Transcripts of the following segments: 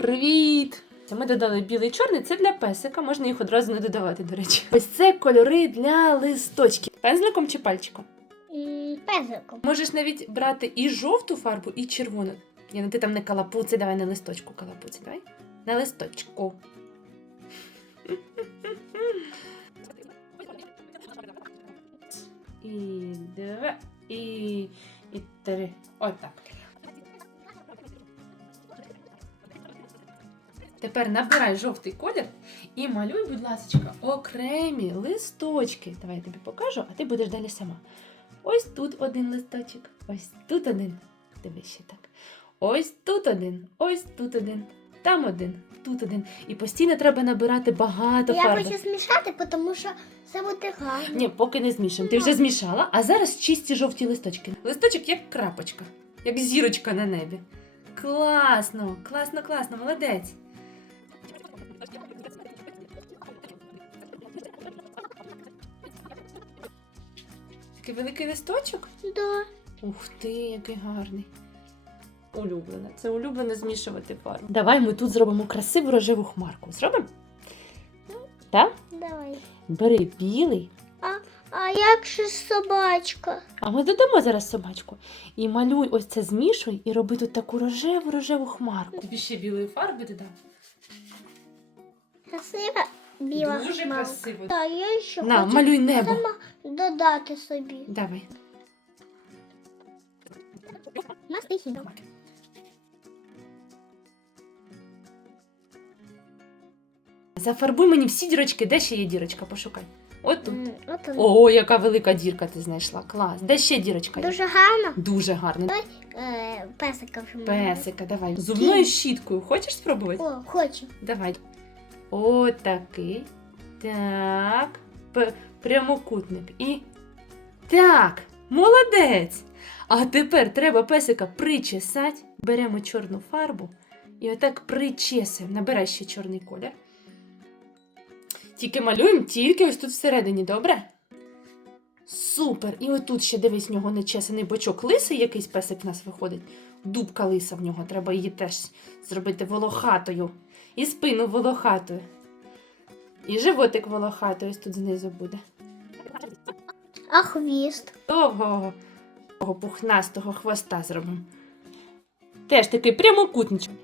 Привіт! Ми додали білий і чорний, це для песика, можна їх одразу не додавати, до речі. Ось це кольори для листочків. Пензликом чи пальчиком? Пезиком. Можеш навіть брати і жовту фарбу, і червону. Ні, ну ти там не калапуці, давай на листочку калапуці, давай. На листочку. І два, і, і три. Отак. Тепер набирай жовтий колір і малюй, будь ласка, окремі листочки. Давай я тобі покажу, а ти будеш далі сама. Ось тут один листочок, ось тут один. Дивись ще так. Ось тут один, ось тут один, там один, тут один. І постійно треба набирати багато Я фарби. хочу змішати, тому що це буде гарно. Ні, поки не змішаємо. Ти вже змішала, а зараз чисті жовті листочки. Листочок як крапочка, як зірочка на небі. Класно, класно, класно, молодець. Такий великий листочок. Да. Ух ти, який гарний. Улюблене. Це улюблене змішувати фарбу. Давай ми тут зробимо красиву рожеву хмарку. Зробимо? Так? Давай. Бери білий, А як же собачка? а ми додамо зараз собачку. І малюй ось це змішуй і роби тут таку рожеву рожеву хмарку. Тобі ще білої фарби додам. Красива біла Дуже хмарка. красиво. Так, я ще На, хочу малюй небо. сама додати собі. Давай. Мастихіно. Зафарбуй мені всі дірочки. Де ще є дірочка? Пошукай. От тут. От он. О, яка велика дірка ти знайшла. Клас. Де ще дірочка? є? Дуже гарно. Дуже гарно. Е, песика вже малюю. Песика, давай. Зубною щіткою. Хочеш спробувати? О, хочу. Давай. Отакий. Так. П- прямокутник. І. Так. Молодець. А тепер треба песика причесати. Беремо чорну фарбу і отак причесуємо. Набирай ще чорний колір. Тільки малюємо, тільки ось тут всередині, добре? Супер! І отут ще дивись, в нього нечесаний бочок лисий якийсь песик в нас виходить. Дубка лиса в нього, треба її теж зробити волохатою. І спину волохатою. І животик волохатий ось тут знизу буде. А хвіст. Довгого того пухнастого хвоста зробимо. Теж такий прямокутничок.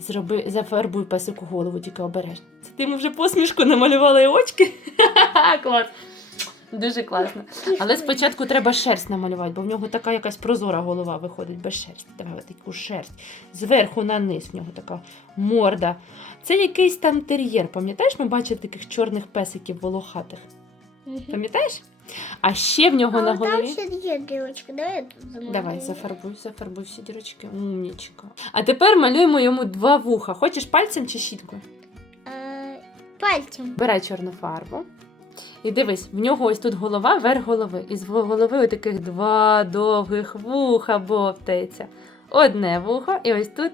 Зроби, зафарбуй песику голову, тільки обережно. Це ти йому вже посмішку намалювала і очки. Клас. Дуже класно. Але спочатку треба шерсть намалювати, бо в нього така якась прозора голова виходить без шерсті. Давай таку шерсть. Зверху на низ в нього така морда. Це якийсь там тер'єр. Пам'ятаєш, ми бачили таких чорних песиків волохатих. Пам'ятаєш? А ще в нього А на от там ще є дірочка. Давай я тут замалюю. Давай, зафарбуй, зафарбуй всі дірочки. Умнічка. А тепер малюємо йому два вуха. Хочеш пальцем чи щіткою? Е, пальцем. Бере чорну фарбу. І дивись, в нього ось тут голова, верх голови. І з голови отаких два довгих вуха бовтається. Одне вухо, і ось тут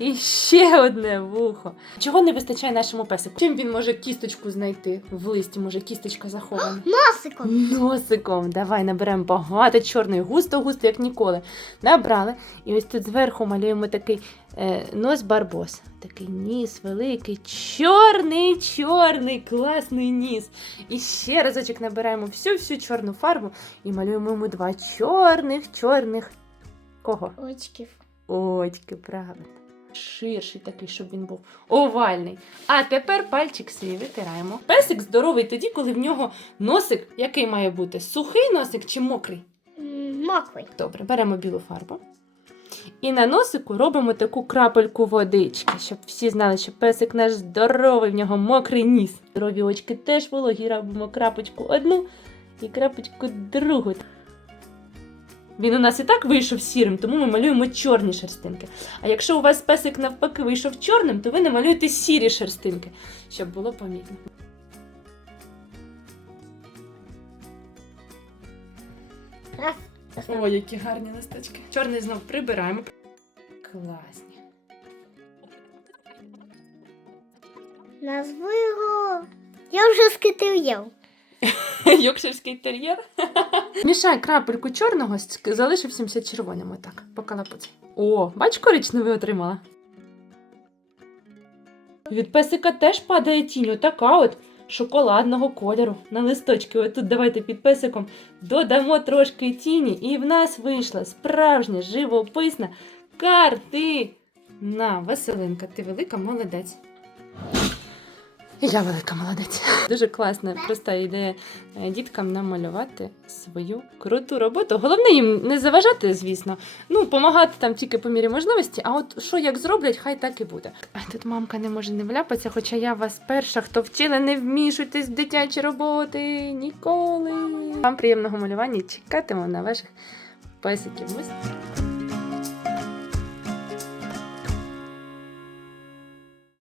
і ще одне вухо. Чого не вистачає нашому песику? Чим він може кісточку знайти в листі? Може, кісточка захована? Носиком. Носиком. Давай наберемо багато чорної, густо-густо, як ніколи. Набрали. І ось тут зверху малюємо такий е, нос барбос. Такий ніс великий, чорний, чорний, класний ніс. І ще разочок набираємо всю-всю чорну фарбу і малюємо йому два чорних, чорних. Кого? Очків. Очки, правильно. Ширший такий, щоб він був овальний. А тепер пальчик свій витираємо. Песик здоровий тоді, коли в нього носик, який має бути? Сухий носик чи мокрий? Мокрий. Добре, беремо білу фарбу. І на носику робимо таку крапельку водички, щоб всі знали, що песик наш здоровий, в нього мокрий ніс. Здорові очки теж вологі, робимо крапочку одну і крапочку другу. Він у нас і так вийшов сірим, тому ми малюємо чорні шерстинки. А якщо у вас песик навпаки вийшов чорним, то ви намалюєте сірі шерстинки, щоб було помітно. Ой, які гарні листочки. Чорний знов прибираємо. Класні. Назви його. Я вже скитив. Йокширський тер'єр. Мішай крапельку чорного, с- залишився червоним. Отак, по калапуці. О, бач, коричневий отримала. Від песика теж падає тінь, отака от шоколадного кольору на листочки. Отут давайте під песиком додамо трошки тіні, і в нас вийшла справжня живописна картина. Веселинка, ти велика молодець. І Я велика молодець. Дуже класна, проста ідея е, діткам намалювати свою круту роботу. Головне їм не заважати, звісно. Ну, допомагати там тільки по мірі можливості, а от що як зроблять, хай так і буде. А тут мамка не може не вляпатися, хоча я вас перша, хто вчила, не вмішуйтесь в дитячі роботи ніколи. Вам приємного малювання чекатиму на ваших песиків.